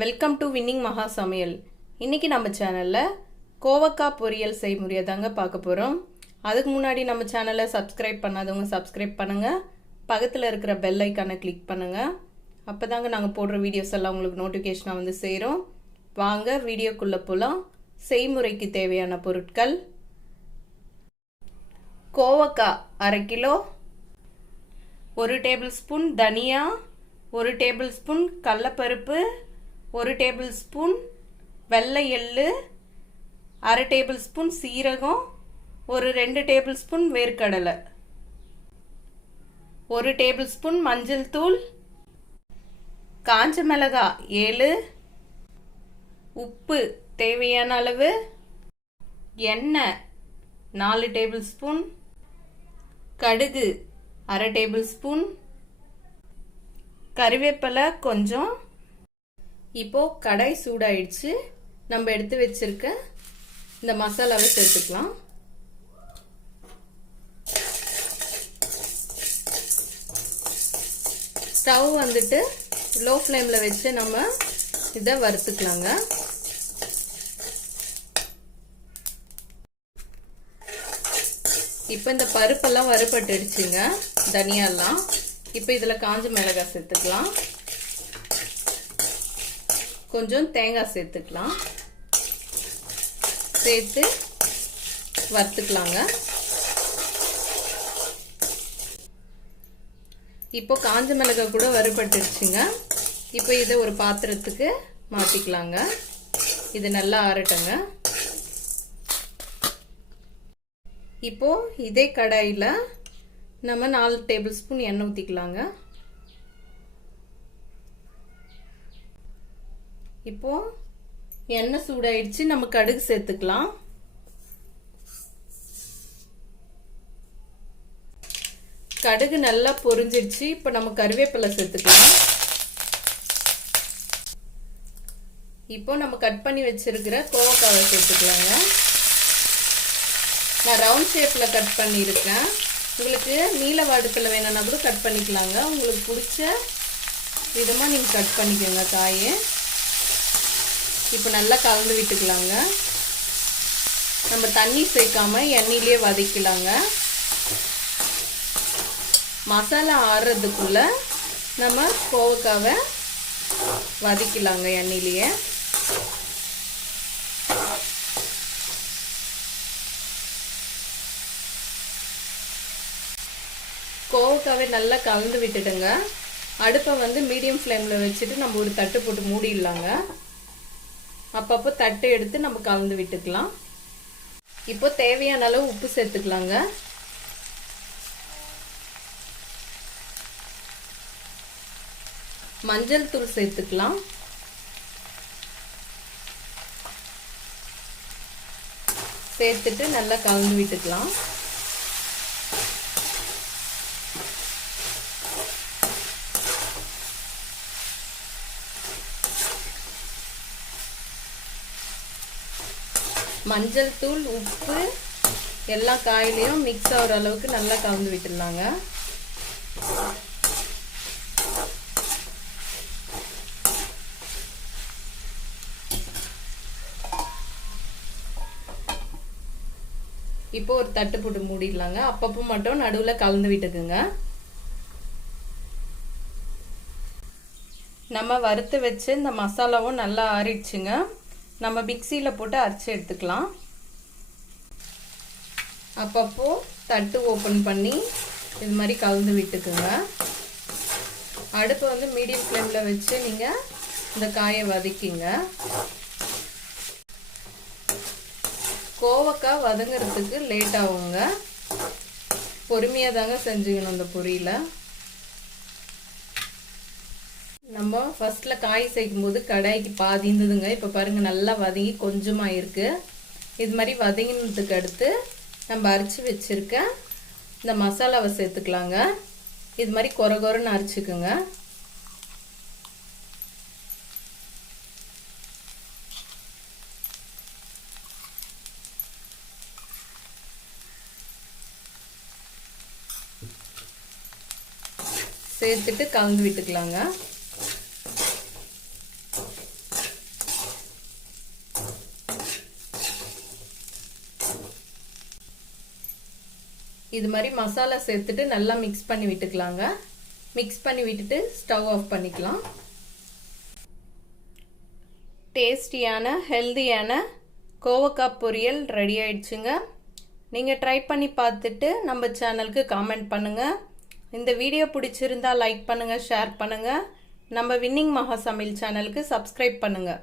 Welcome to winning மகா சமையல். இன்னைக்கு நம்ம சேனலில் கோவக்காய் பொரியல் செய்முறையை தாங்க பார்க்க போகிறோம். அதுக்கு முன்னாடி நம்ம சேனலை சப்ஸ்கிரைப் பண்ணாதவங்க சப்ஸ்கிரைப் பண்ணுங்கள். பக்கத்தில் இருக்கிற பெல் ஐக்கானை கிளிக் பண்ணுங்கள். அப்போ தாங்க நாங்கள் போடுற வீடியோஸ் எல்லாம் உங்களுக்கு நோட்டிஃபிகேஷனாக வந்து சேரும். வாங்க வீடியோக்குள்ளே போகலாம். செய்முறைக்கு தேவையான பொருட்கள்: கோவக்காய் 1/2 கிலோ, 1 டேபிள் ஸ்பூன் தனியா, 1 டேபிள் ஸ்பூன் கடலைப்பருப்பு, 1 டேபிள் ஸ்பூன் வெள்ளை எள்ளு, 1/2 டேபிள் ஸ்பூன் சீரகம், 2 டேபிள் ஸ்பூன் வேர்க்கடலை, 1 டேபிள் ஸ்பூன் மஞ்சள் தூள், காஞ்ச மிளகாய் 7, உப்பு தேவையான அளவு, எண்ணெய் 4 டேபிள் ஸ்பூன், கடுகு 1/2 டேபிள் ஸ்பூன், கறிவேப்பிலை கொஞ்சம். இப்போ கடாய் சூடாயிடுச்சு. நம்ம எடுத்து வச்சிருக்க இந்த மசாலாவை சேர்த்துக்கலாம். ஸ்டவ் வந்துட்டு லோ ஃப்ளேமில் வச்சு நம்ம இதை வறுத்துக்கலாங்க. இப்போ இந்த பருப்பெல்லாம் வறுபட்டுடுச்சுங்க, தனியாலாம். இப்போ இதில் காஞ்ச மிளகாய் சேர்த்துக்கலாம், கொஞ்சம் தேங்காய் சேர்த்துக்கலாம், சேர்த்து வறுத்துக்கலாங்க. இப்போ காஞ்ச மிளகாய் கூட வறுபட்டுடுச்சுங்க. இப்போ இதை ஒரு பாத்திரத்துக்கு மாற்றிக்கலாங்க. இது நல்லா ஆறட்டுங்க. இப்போ இதே கடாயில் நம்ம 4 டேபிள் ஸ்பூன் எண்ணெய் ஊற்றிக்கலாங்க. இப்போ எண்ணெய் சூடாயிடுச்சு. நம்ம கடுகு சேர்த்துக்கலாம். கடுகு நல்லா பொரிஞ்சிடுச்சு. இப்போ நம்ம கறிவேப்பிலை சேர்த்துக்கலாம். இப்போ நம்ம கட் பண்ணி வச்சிருக்கிற கோவக்காவை சேர்த்துக்கலாங்க. நான் ரவுண்ட் ஷேப்பில் கட் பண்ணியிருக்கேன். உங்களுக்கு நீல வாடுக்கில் வேணும்னா கூட கட் பண்ணிக்கலாங்க. உங்களுக்கு பிடிச்ச விதமாக நீங்கள் கட் பண்ணிக்கோங்க காயை. இப்போ நல்லா கலந்து விட்டுக்கலாங்க. நம்ம தண்ணி சேர்க்காம எண்ணெயிலே வதக்கலாங்க. மசாலா ஆறுறதுக்குள்ள நம்ம கோவக்காவை வதக்கலாங்க எண்ணெயிலேயே. கோவக்காவை நல்லா கலந்து விட்டுடுங்க. அடுப்பை வந்து மீடியம் ஃப்ளேமில் வச்சுட்டு நம்ம ஒரு தட்டு போட்டு மூடிடலாங்க. அப்பப்போ தட்டு எடுத்து நம்ம கலந்து விட்டுக்கலாம். இப்போ தேவையான அளவு உப்பு சேர்த்துக்கலாங்க. மஞ்சள் தூள் சேர்த்துக்கலாம். சேர்த்துட்டு நல்லா கலந்து விட்டுக்கலாம். மஞ்சள் தூள் உப்பு எல்லா காயிலையும் மிக்ஸ் ஆகிற அளவுக்கு நல்லா கலந்து விட்டுடலாங்க. இப்போ ஒரு தட்டு போட்டு மூடிடலாங்க. அப்பப்போ மட்டும் நடுவில் கலந்து விட்டுக்குங்க. நம்ம வறுத்து வச்சு இந்த மசாலாவும் நல்லா ஆறிடுச்சுங்க. நம்ம மிக்சியில் போட்டு அரைச்சி எடுத்துக்கலாம். அப்பப்போ தட்டு ஓப்பன் பண்ணி இது மாதிரி கலந்து விட்டுக்குங்க. அடுப்பு வந்து மீடியம் ஃப்ளேமில் வச்சு நீங்கள் இந்த காயை வதக்கிங்க. கோவக்காய் வதங்கிறதுக்கு லேட் ஆகுங்க. பொறுமையாக தாங்க செஞ்சுக்கணும் இந்த பொரியலை. நம்ம ஃபர்ஸ்ட்டில் காய் சேர்க்கும் போது கடாய்க்கு பாதி இருந்ததுங்க. இப்போ பாருங்கள் நல்லா வதங்கி கொஞ்சமாக இருக்குது. இது மாதிரி வதங்கினதுக்கு அடுத்து நம்ம அரைச்சி வச்சுருக்க இந்த மசாலாவை சேர்த்துக்கலாங்க. இது மாதிரி கொரன்னு அரைச்சிக்குங்க. சேர்த்துட்டு கலந்து விட்டுக்கலாங்க. இது மாதிரி மசாலா சேர்த்துட்டு நல்லா மிக்ஸ் பண்ணி விட்டுக்கலாங்க. மிக்ஸ் பண்ணி விட்டுட்டு ஸ்டவ் ஆஃப் பண்ணிக்கலாம். டேஸ்டியான ஹெல்தியான கோவக்காய் பொரியல் ரெடி ஆயிடுச்சுங்க. நீங்கள் ட்ரை பண்ணி பார்த்துட்டு நம்ம சேனலுக்கு காமெண்ட் பண்ணுங்கள். இந்த வீடியோ பிடிச்சிருந்தா லைக் பண்ணுங்கள், ஷேர் பண்ணுங்கள். நம்ம வின்னிங் மகா சமையல் சேனலுக்கு சப்ஸ்கிரைப் பண்ணுங்கள்.